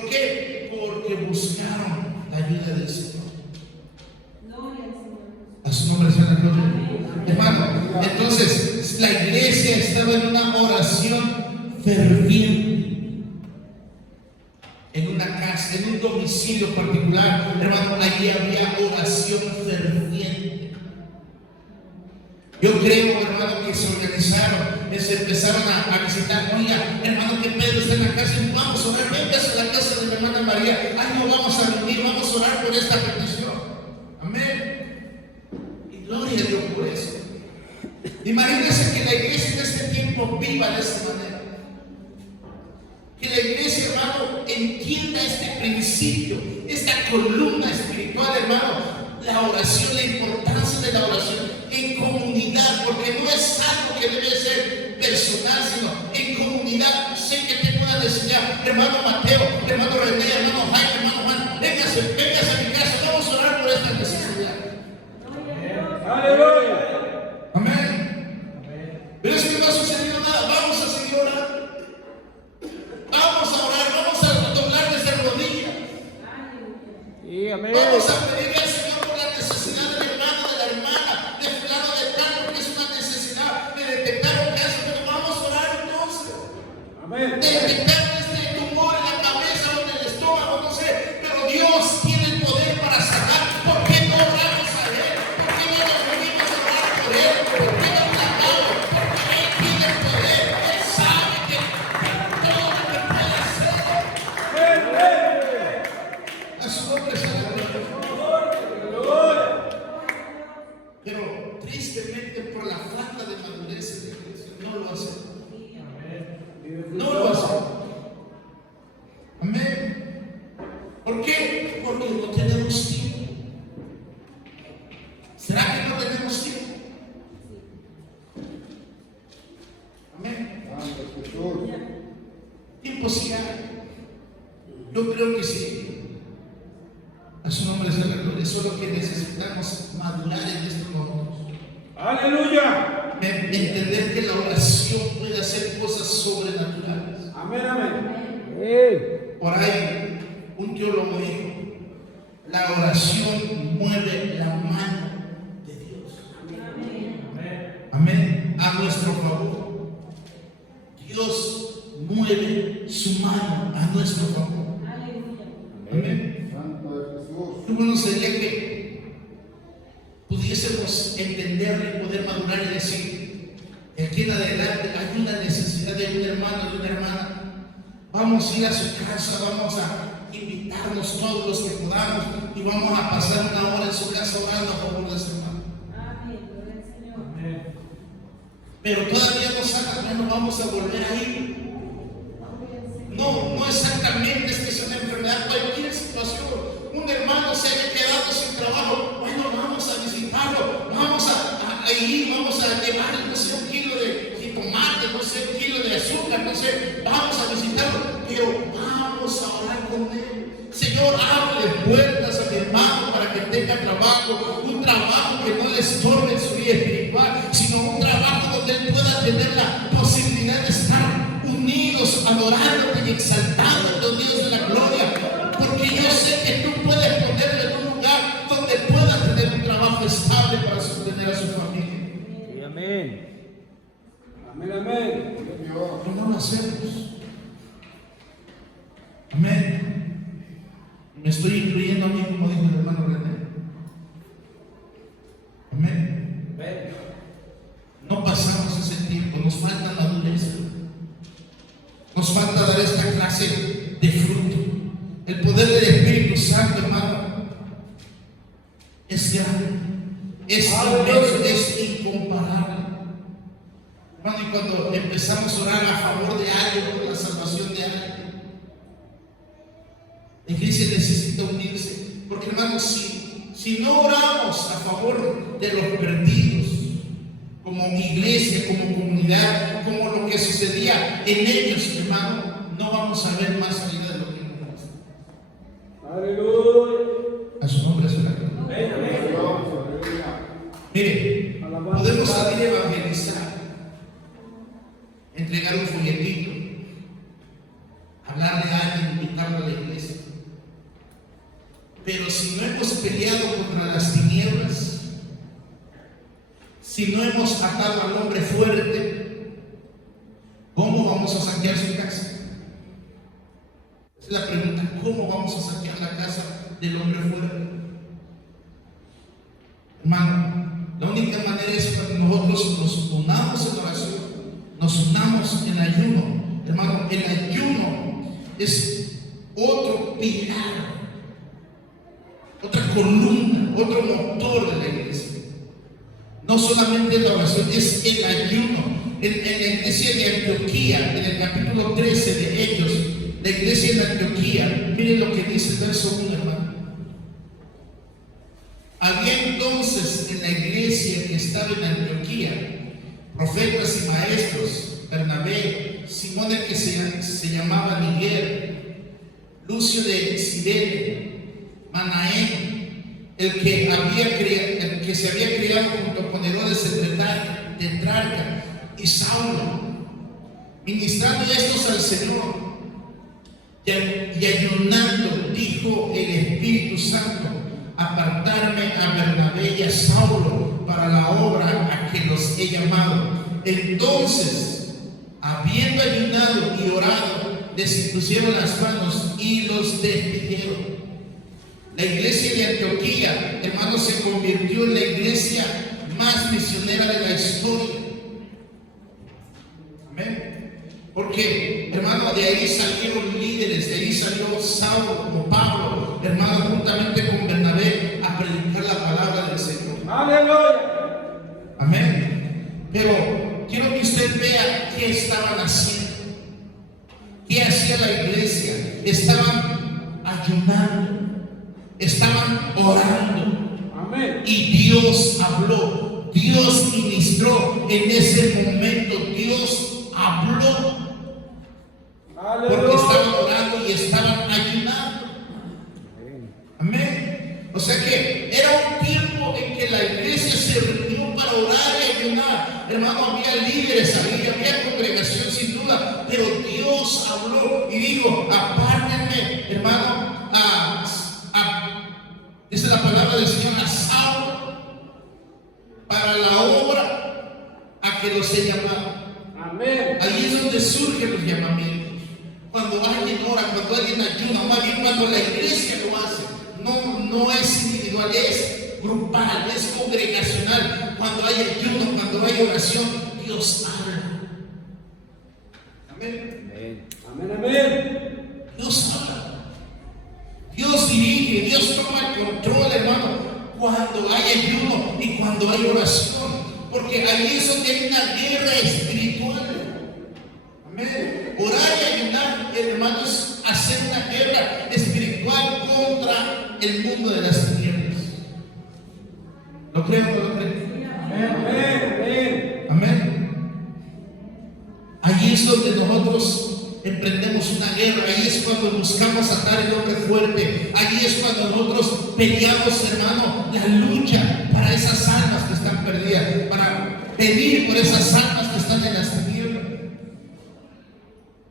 ¿Por qué? Porque buscaron la ayuda del Señor. A su nombre sea la gloria. Hermano, entonces la iglesia estaba en una oración ferviente. En una casa, en un domicilio particular, hermano, allí había oración ferviente. Yo creo, hermano, que se organizaron, se empezaron a visitar. Oiga, hermano, que Pedro está en la casa y vamos a orar. Vengas a la casa de mi hermana María. Ay, no, vamos a reunir, vamos a orar por esta petición. Amén. Y gloria a Dios por eso. Imagínense que la iglesia en este tiempo viva de esta manera. Que la iglesia, hermano, entienda este principio, esta columna espiritual, hermano. La oración, la importancia de la oración en comunidad, porque no es algo que debe ser personal, sino en comunidad. Sé que te puedan enseñar, hermano Mateo, hermano René, hermano Jaime, hermano Juan, véngase a mi casa, vamos a orar por esta necesidad. Aleluya. Amén. Pero es que no ha sucedido nada. Vamos a seguir orando. Vamos a orar, vamos a doblar nuestras rodillas. Sí, amén. Vamos a pedirle al Señor por la necesidad del hermano, de la hermana, de fulano de tal, porque es una necesidad de detectar un cáncer. Pero vamos a orar entonces. Amén. De detectar este tumor en la cabeza o en el estómago, no sé. Pero Dios tiene el poder para sanar. ¿Por qué no oramos a Él? ¿Por qué no nos unimos a orar por Él? ¿Por qué no clamamos? Porque Él tiene el poder. Él sabe que todo lo que puede hacer. A su nombre sea la gloria. Pero tristemente por la falta de madurez de la iglesia no lo hacen. No lo hacen. Amén. ¿Por qué? Porque no tenemos tiempo. ¿Será que no tenemos tiempo? Amén. Tiempo sí hay. Yo creo que sí. A su nombre sea la gloria. Solo que necesitamos madurar en estos momentos. Aleluya. Entender que la oración puede hacer cosas sobrenaturales. Amén, amén. Por ahí un teólogo dijo: la oración mueve la mano de Dios. Amén. A nuestro favor. Dios mueve su mano a nuestro favor. Amén. Qué bueno sería que pudiésemos entenderlo y poder madurar y decir: de aquí en adelante hay una necesidad de un hermano y una hermana. Vamos a ir a su casa, vamos a invitarnos todos los que podamos y vamos a pasar una hora en su casa orando a favor de su hermano. Pero todavía no sabe, bueno, vamos a volver a ir. No exactamente es que sea una enfermedad, cualquier situación. Un hermano se haya quedado sin trabajo, bueno, vamos a visitarlo, vamos a ir, vamos a llevarle, no sé, 1 kilo de jitomate, no sé, 1 kilo de azúcar, no sé, vamos a visitarlo, pero vamos a orar con él. Señor, ábrele puertas a mi hermano para que tenga trabajo, un trabajo que no le estorbe en su vida espiritual, sino un trabajo donde él pueda tener la posibilidad de estar unidos, adorándote y exaltándote, oh Dios de la gloria, porque yo sé que tú puedes ponerle en un lugar donde pueda tener un trabajo estable para sostener a su familia. Sí, amén. Amén, amén. Pero no lo hacemos. Amén. Me estoy incluyendo a mí, como dijo el hermano René. Amén. No pasamos ese tiempo, nos falta madurez. Nos falta dar esta clase de fruto. El poder del Espíritu Santo, hermano, es grande, es inmenso, es incomparable. Hermano, y cuando empezamos a orar a favor de alguien, por la salvación de alguien, la iglesia necesita unirse. Porque, hermano, si no oramos a favor de los perdidos, como iglesia, como comunidad, como lo que sucedía en ellos, hermano, no vamos a ver más allá de lo que nos. Aleluya. A su nombre es la gloria. Mire, podemos salir a evangelizar, entregar un folletito, hablarle a alguien, invitarlo a la iglesia. Pero si no hemos peleado contra las tinieblas, si no hemos atado al hombre fuerte, ¿cómo vamos a saquear su casa? Esa es la pregunta. ¿Cómo vamos a saquear la casa del hombre fuerte? Hermano, la única manera es cuando nosotros nos unamos en oración, nos unamos en ayuno. Hermano, el ayuno es otro pilar, otra columna, otro motor de la iglesia. No solamente la oración, es el ayuno. En la iglesia de Antioquía, en el capítulo 13 de Hechos, la iglesia de Antioquía, miren lo que dice el verso 1, hermano. Había entonces en la iglesia que estaba en Antioquía profetas y maestros: Bernabé, Simón el que se llamaba Miguel, Lucio de Cirene, Manaén, el que se había criado junto con Herodes el tetrarca, y Saulo, ministrando estos al Señor y ayunando, dijo el Espíritu Santo: apartarme a Bernabé y a Saulo para la obra a que los he llamado. Entonces, habiendo ayunado y orado, les impusieron las manos y los despidieron. La iglesia de Antioquía, hermanos, se convirtió en la iglesia más misionera de la historia. Amén. Porque, hermano, de ahí salieron líderes, de ahí salió Saulo como Pablo, hermano, juntamente con Bernabé, a predicar la palabra del Señor. Aleluya. Amén. Pero quiero que usted vea qué estaban haciendo, qué hacía la iglesia. Estaban ayunando, estaban orando. Amén. Y Dios habló, Dios ministró en ese momento, Dios habló. Porque estaban orando y estaban ayunando. Amén. O sea que era un tiempo en que la iglesia se reunió para orar y ayunar. Hermano, había líderes, había congregación sin duda, pero Dios habló y dijo: apártenme, hermano, dice la palabra del Señor, a Saulo para la obra a que los he llamado. Amén. Ahí es donde surgen los llamamientos. Cuando alguien ora, cuando alguien ayuda, más bien cuando la iglesia lo hace. No es individual, es grupal, es congregacional. Cuando hay ayuno, cuando hay oración, Dios habla. Amén. Amén. Amén. Dios habla. Dios dirige, Dios toma el control, hermano, cuando hay ayuno y cuando hay oración. Porque ahí es donde hay una guerra espiritual. Amén. Orar y ayunar, hermanos, hacer una guerra espiritual contra el mundo de las tinieblas. ¿Lo creen o no lo creen? Amén. Amén. Allí es donde nosotros emprendemos una guerra. Ahí es cuando buscamos atar el hombre fuerte. Allí es cuando nosotros peleamos, hermano, la lucha para esas almas que están perdidas, para pedir por esas almas que están en las tinieblas.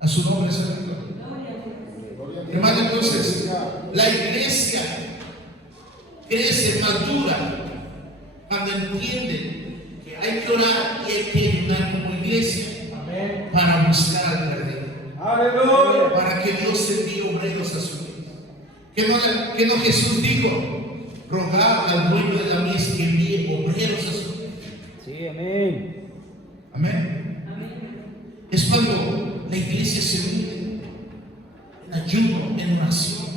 A su nombre sea la gloria. Hermano, entonces la iglesia crece, madura, cuando entiende que hay que orar y hay que ayunar como iglesia. Amén. Para buscar al perdido. Aleluya. Para que Dios envíe obreros a su vida. Que no Jesús dijo: rogad al dueño de la mies que envíe obreros a su vida. Sí, amén. Amén. Es cuando la iglesia se une en ayuno, en oración.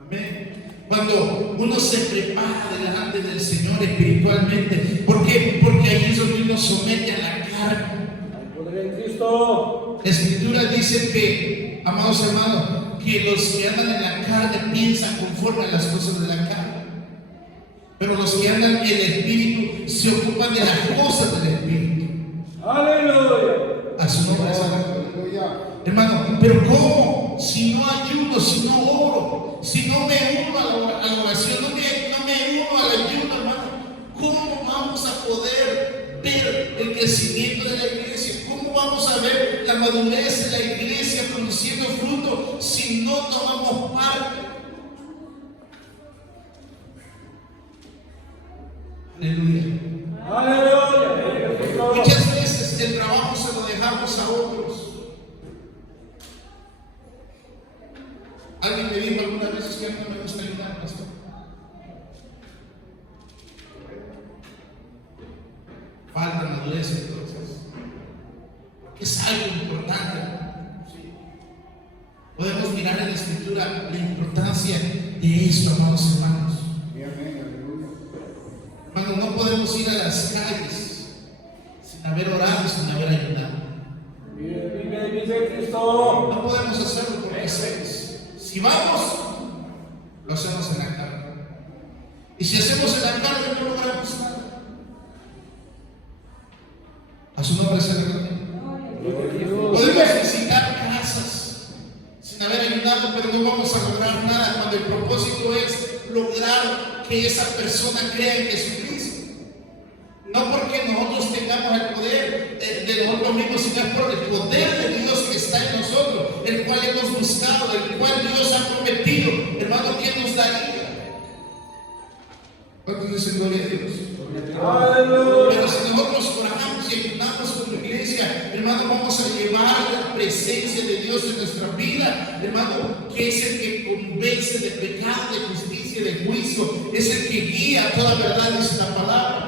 Amén. Cuando uno se prepara delante del Señor espiritualmente. ¿Por qué? Porque ahí es donde uno somete a la carne. Al poder en Cristo. La Escritura dice que, amados hermanos, que los que andan en la carne piensan conforme a las cosas de la carne. Pero los que andan en el Espíritu se ocupan de las cosas del Espíritu. Aleluya. A su nombre sea la gloria. Hermano, pero ¿cómo? Si no ayuno, si no oro, si no me uno a la oración, no me uno al ayuno, hermano, ¿cómo vamos a poder ver el crecimiento de la iglesia? ¿Cómo vamos a ver la madurez de la iglesia produciendo fruto si no tomamos parte? Aleluya. Aleluya. Cristo. Muchas veces el trabajo se lo dejamos a otros. Alguien me dijo alguna vez que a mí no me gusta ayudar, pastor. Falta madurez entonces. Es algo importante. Sí. Podemos mirar en la Escritura la importancia de esto, amados hermanos. Hermanos, no podemos ir a las calles sin haber orado, sin haber ayudado. Vive Cristo. No podemos hacerlo porque si vamos, lo hacemos en la carne. Y si hacemos en la carne, no logramos nada. A su nombre se le gloria. Podemos visitar casas sin haber ayudado, pero no vamos a lograr nada cuando el propósito es lograr que esa persona crea en Jesucristo. No porque nosotros tengamos el poder de nosotros mismos, sino por el poder de Dios que está en nosotros, el cual hemos buscado, el cual Dios ha prometido. Hermano, ¿quién nos daría? ¿Cuántos dicen gloria a Dios? Pero si nosotros oramos y ayudamos con la iglesia, hermano, vamos a llevar la presencia de Dios en nuestra vida, hermano, que es el que convence de pecado, de justicia, de juicio, es el que guía toda verdad, dice la palabra.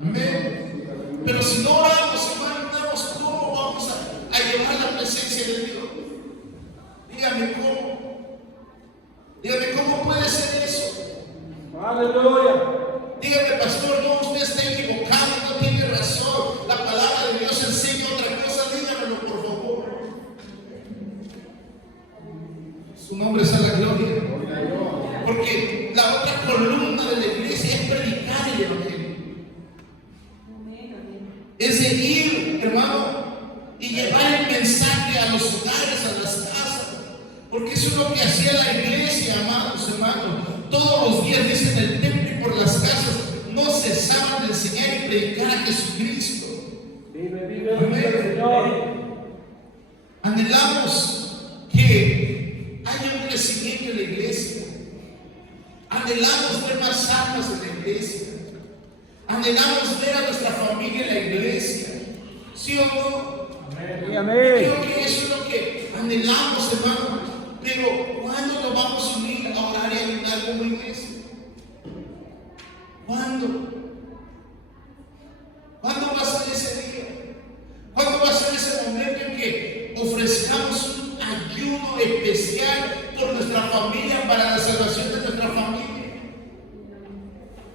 Amén. Pero si no oramos, hermano, ¿cómo vamos a llevar la presencia de Dios? Dígame cómo. Dígame cómo puede ser eso. Aleluya. Dígame, pastor, no, usted está equivocado, no tiene razón. La palabra de Dios enseña otra cosa. Dígamelo, por favor. Su nombre es a la gloria. Porque la otra columna de la iglesia es predicar el evangelio. Es de ir, hermano, y llevar el mensaje a los hogares, a las casas. Porque eso es lo que hacía la iglesia, amados hermanos. Todos los días, dice, en el templo y por las casas, no cesaban de enseñar y predicar a Jesucristo. Vive, Señor. Anhelamos que haya un crecimiento en la iglesia. Anhelamos ver más almas en la iglesia. Anhelamos ver a nuestra familia en la iglesia. ¿Sí o no? Amén. Creo que eso es lo que anhelamos, hermano. Pero ¿cuándo nos vamos a unir a orar y a ayudar como iglesia? ¿Cuándo? ¿Cuándo va a ser ese día? ¿Cuándo va a ser ese momento en que ofrezcamos un ayuno especial por nuestra familia, para la salvación de nuestra familia?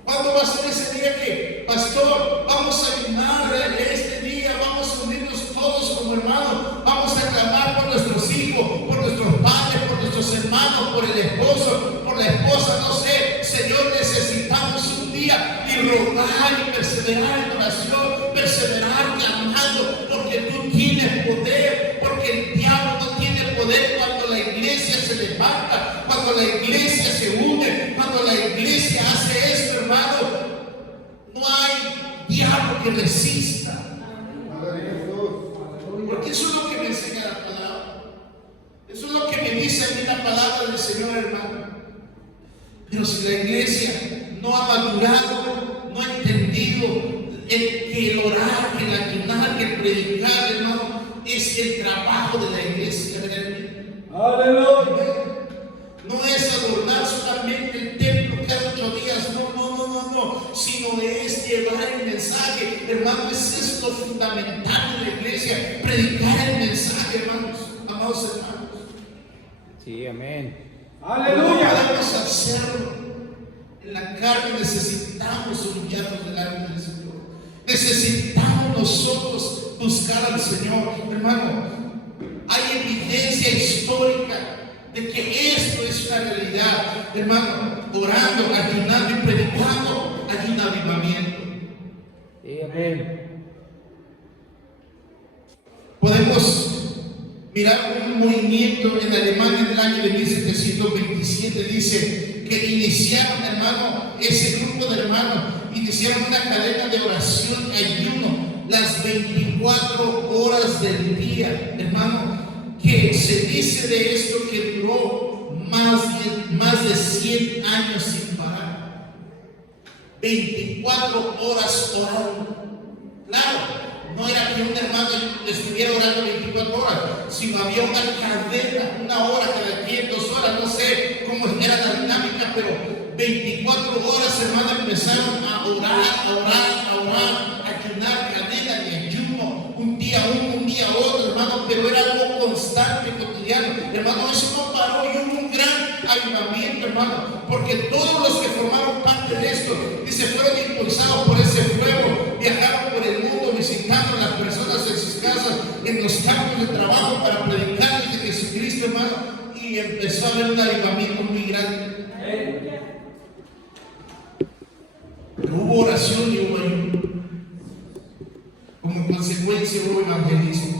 ¿Cuándo va a ser ese día que, pastor, vamos a ayunar este día, vamos a unirnos todos como hermanos, vamos a clamar por nuestros hijos, por nuestros padres, por nuestros hermanos, por el esposo, por la esposa, no sé? Señor, necesitamos un día y rogar y perseverar en oración, perseverar clamando, porque tú tienes poder, porque el diablo no tiene poder cuando la iglesia se levanta, cuando la iglesia se une, cuando la iglesia hace esto, hermano. No hay diablo que resista. Porque eso es lo que me enseña la palabra. Eso es lo que me dice a mí la palabra del Señor, hermano. Pero si la iglesia no ha madurado, no ha entendido que el orar, que el ayunar, que el predicar, hermano, es el trabajo de la iglesia. Aleluya. No es adornar solamente el templo cada 8 días, no, sino es llevar el mensaje, hermano. Es lo fundamental de la iglesia, predicar el mensaje, hermanos, amados hermanos. Sí, amén. Aleluya. No podemos hacerlo en la carne, necesitamos humillarnos delante del Señor. Necesitamos nosotros buscar al Señor, hermano. Hay evidencia histórica de que esto es una realidad, hermano. Orando, ayunando y predicando, hay un avivamiento. Sí, amén. Podemos mirar un movimiento en Alemania en el año de 1727. Dice que iniciaron, hermano, ese grupo de hermanos, iniciaron una cadena de oración y ayuno las 24 horas del día, hermano. Que se dice de esto que duró más de 100 años sin parar. 24 horas orando. Claro, no era que un hermano estuviera orando 24 horas, sino había una cadena, una hora cada quien, 2 horas, no sé cómo era la dinámica, pero 24 horas, hermano, empezaron a orar, a ayunar, cadena de ayuno, un día uno, un día otro, hermano, pero era algo constante, cotidiano. Hermano, eso no paró y hubo un gran avivamiento, hermano, porque todos los que formaron parte de esto, dice, fueron impulsados por ese fuego, viajaron por el mundo visitando a las personas en sus casas, en los campos de trabajo para predicarles de Jesucristo, hermano, y empezó a haber un avivamiento muy grande. Pero hubo oración y hubo ayuno. Como consecuencia hubo evangelismo.